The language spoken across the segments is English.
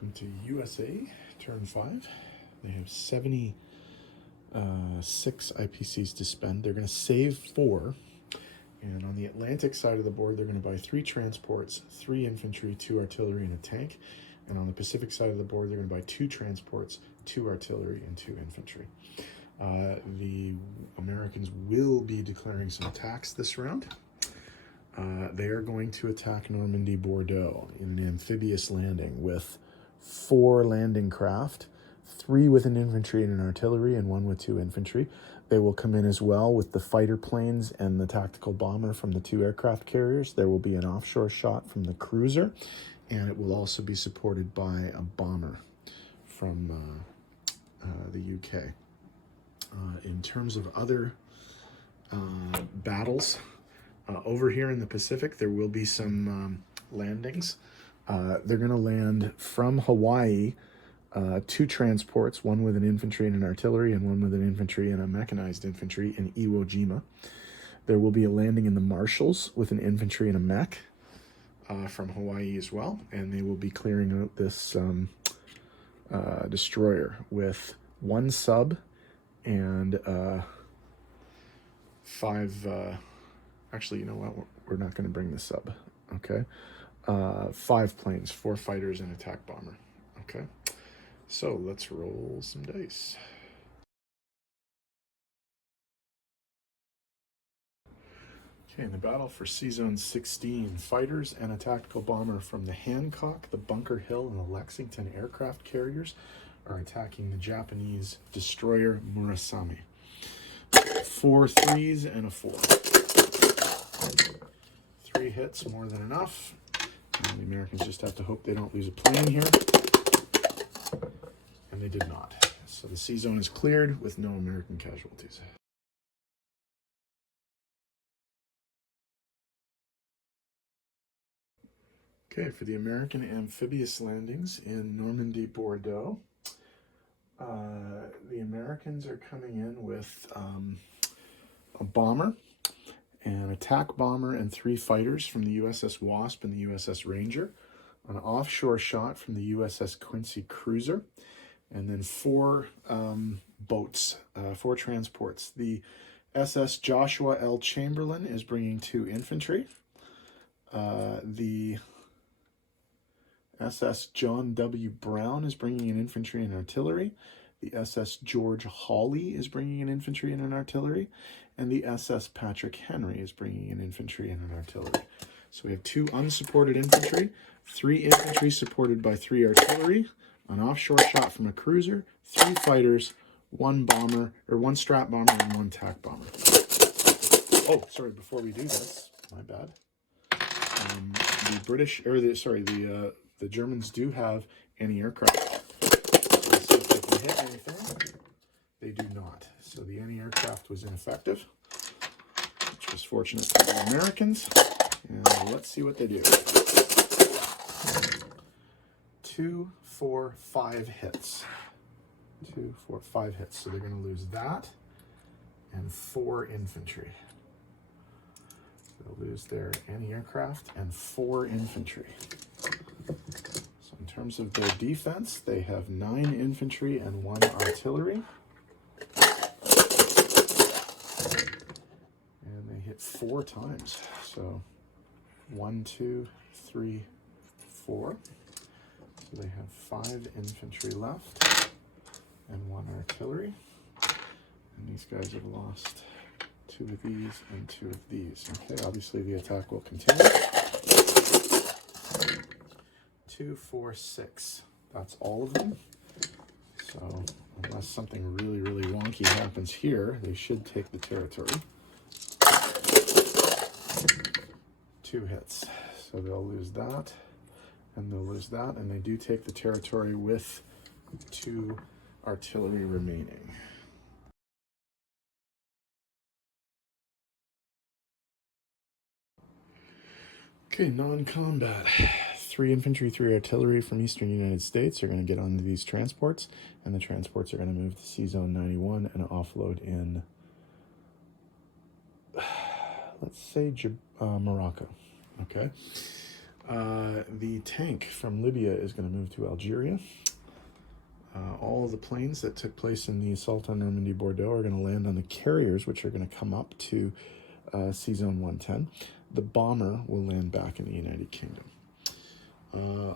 Welcome to USA, turn 5. They have 76 IPCs to spend. They're going to save 4. And on the Atlantic side of the board, they're going to buy 3 transports, 3 infantry, 2 artillery, and a tank. And on the Pacific side of the board, they're going to buy 2 transports, 2 artillery, and 2 infantry. The Americans will be declaring some attacks this round. They are going to attack Normandy, Bordeaux in an amphibious landing with 4 landing craft, 3 with an infantry and an artillery, and 1 with 2 infantry. They will come in as well with the fighter planes and the tactical bomber from the 2 aircraft carriers. There will be an offshore shot from the cruiser, and it will also be supported by a bomber from the UK. In terms of other battles, over here in the Pacific, there will be some landings. They're going to land from Hawaii, 2 transports, 1 with an infantry and an artillery, and 1 with an infantry and a mechanized infantry in Iwo Jima. There will be a landing in the Marshalls with an infantry and a mech from Hawaii as well, and they will be clearing out this destroyer with 1 sub and 5... actually, you know what? We're not going to bring the sub, okay? 5 planes, 4 fighters, and attack bomber, okay? So let's roll some dice. Okay, in the battle for C-Zone 16, fighters and a tactical bomber from the Hancock, the Bunker Hill, and the Lexington aircraft carriers are attacking the Japanese destroyer Murasame. 4 3s and a 4. 3 hits, more than enough. And the Americans just have to hope they don't lose a plane here. And they did not. So the sea zone is cleared with no American casualties. Okay, for the American amphibious landings in Normandy, Bordeaux, the Americans are coming in with a bomber, an attack bomber, and 3 fighters from the USS Wasp and the USS Ranger, an offshore shot from the USS Quincy cruiser, and then 4 boats, 4 transports. The SS Joshua L. Chamberlain is bringing 2 infantry. The SS John W. Brown is bringing an infantry and artillery. The SS George Hawley is bringing an infantry and an artillery. And the SS Patrick Henry is bringing an infantry and an artillery. So we have 2 unsupported infantry, 3 infantry supported by 3 artillery, an offshore shot from a cruiser, 3 fighters, 1 bomber, or 1 strat bomber, and 1 tack bomber. Oh, sorry, before we do this, my bad. The British, or the Germans do have anti-aircraft. Let's see if they can hit anything. They do not. So the anti-aircraft was ineffective, which was fortunate for the Americans. And let's see what they do. 2, 4, 5 hits. 2, 4, 5 hits. So they're going to lose that and 4 infantry. They'll lose their anti-aircraft and 4 infantry. So in terms of their defense, they have 9 infantry and 1 artillery. And they hit 4 times. So 1, 2, 3, 4. So they have 5 infantry left and 1 artillery. And these guys have lost 2 of these and 2 of these. Okay, obviously the attack will continue. 2, 4, 6. That's all of them. So unless something really, really wonky happens here, they should take the territory. 2 hits. So they'll lose that, and they'll lose that, and they do take the territory with 2 artillery remaining. Okay, non-combat. 3 infantry, 3 artillery from eastern United States are going to get onto these transports, and the transports are going to move to C-Zone 91 and offload in, let's say, Morocco. Okay. The tank from Libya is going to move to Algeria. All of the planes that took place in the assault on Normandy, Bordeaux are going to land on the carriers, which are going to come up to C-Zone 110. The bomber will land back in the United Kingdom.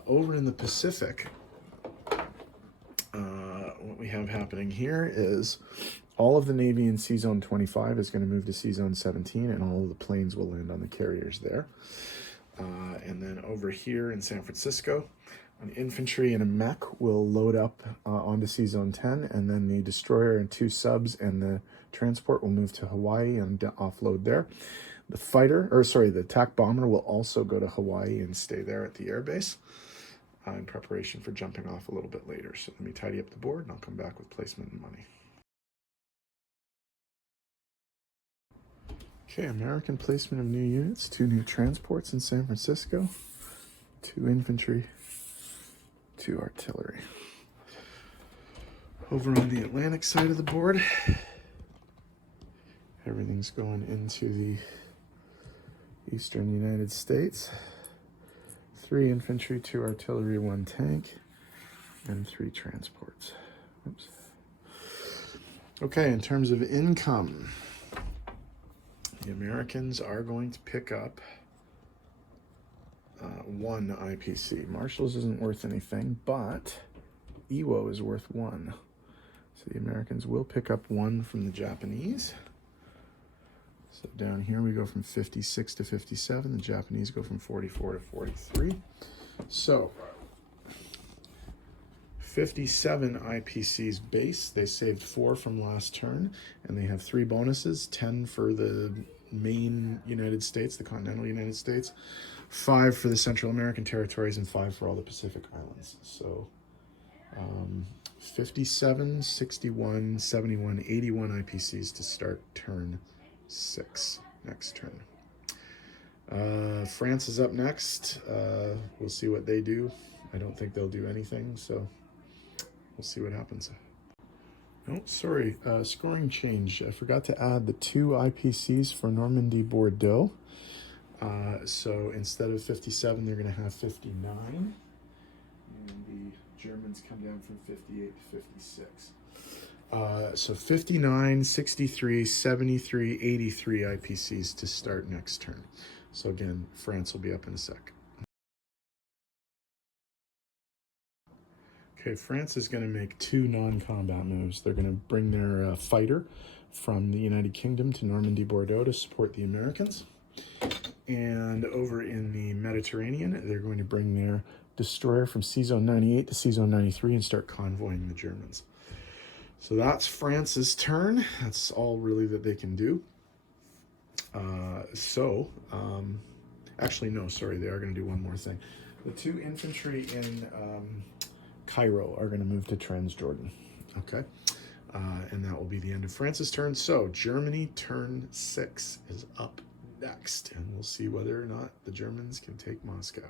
Over in the Pacific, what we have happening here is all of the Navy in C-Zone 25 is going to move to C-Zone 17, and all of the planes will land on the carriers there. And then over here in San Francisco, an infantry and a mech will load up onto C-Zone 10, and then the destroyer and 2 subs and the transport will move to Hawaii and offload there. The attack bomber will also go to Hawaii and stay there at the airbase in preparation for jumping off a little bit later. So let me tidy up the board and I'll come back with placement and money. Okay, American placement of new units, 2 new transports in San Francisco, 2 infantry, 2 artillery. Over on the Atlantic side of the board, everything's going into the eastern United States. 3 infantry, 2 artillery, 1 tank, and 3 transports. Oops. Okay, in terms of income, the Americans are going to pick up 1 IPC. Marshall's isn't worth anything, but Iwo is worth 1. So the Americans will pick up 1 from the Japanese. So down here we go from 56 to 57. The Japanese go from 44 to 43. So 57 IPCs base. They saved 4 from last turn, and they have 3 bonuses, 10 for the main United States, the continental United States, 5 for the Central American territories, and 5 for all the Pacific Islands. So 57, 61, 71, 81 IPCs to start turn 6, next turn. France is up next. We'll see what they do. I don't think they'll do anything, so we'll see what happens. Oh, sorry, scoring change. I forgot to add the 2 IPCs for Normandy, Bordeaux. So instead of 57, they're going to have 59. And the Germans come down from 58 to 56. So 59, 63, 73, 83 IPCs to start next turn. So again, France will be up in a sec. Okay, France is going to make 2 non-combat moves. They're going to bring their fighter from the United Kingdom to Normandy, Bordeaux to support the Americans. And over in the Mediterranean, they're going to bring their destroyer from C-Zone 98 to C-Zone 93 and start convoying the Germans. So that's France's turn. That's all really that they can do. Actually, no, sorry, they are going to do one more thing. The 2 infantry in Cairo are going to move to Transjordan. Okay, and that will be the end of France's turn. So Germany turn 6 is up next, and we'll see whether or not the Germans can take Moscow.